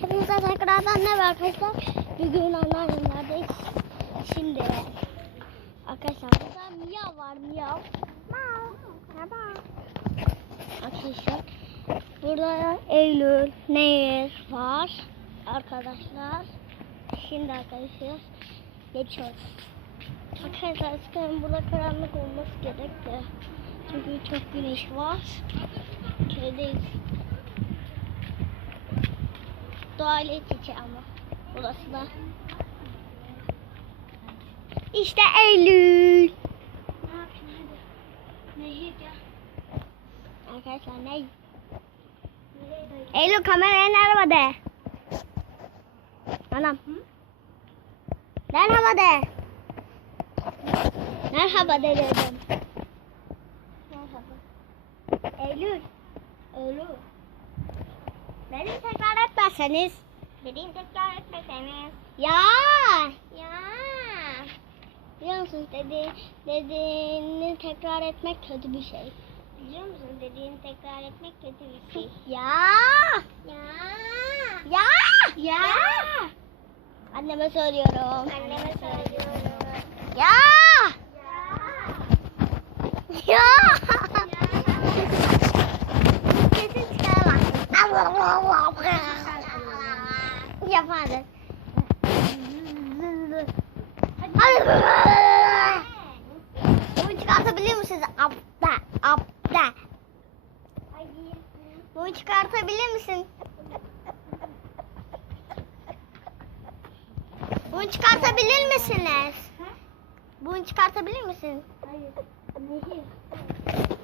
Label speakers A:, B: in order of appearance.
A: Hepinize tekrardan ne var arkadaşlar? Bugün anneannemlerdeyiz. Şimdi arkadaşlar burada miyav var. Merhaba. Arkadaşlar burada Eylül, Nehir var arkadaşlar. Şimdi arkadaşlar geçiyoruz. Arkadaşlar eskiden burada karanlık olması gerekti. Çünkü çok güneş var. Köydeyiz. Doğayla iç içe ama. Burası da. İşte Eylül. Arkadaşlar ne? Eylül kameraya merhaba de. Anam. Merhaba de. Merhaba de dedim. Merhaba. Eylül. Eylül. Beni tekrar etmezseniz.
B: Dediğim tekrar etmeseniz.
A: Ya.
B: Ya.
A: Biliyor musunuz dedi, dediğini tekrar etmek kötü bir şey.
B: Biliyor musun dediğini tekrar etmek kötü bir şey.
A: Ya.
B: Ya.
A: Ya.
B: Ya.
A: Anneme söylüyorum.
B: Anneme söylüyorum.
A: Ya.
B: Ya.
A: Ya. Kesin çıkaramazsın. Yap hadi. Bunu çıkartabilir misiniz? Abda, abda. Bunu çıkartabilir misin? Bunu çıkartabilir misiniz? Bunu çıkartabilir misin?
B: Hayır. Nehir.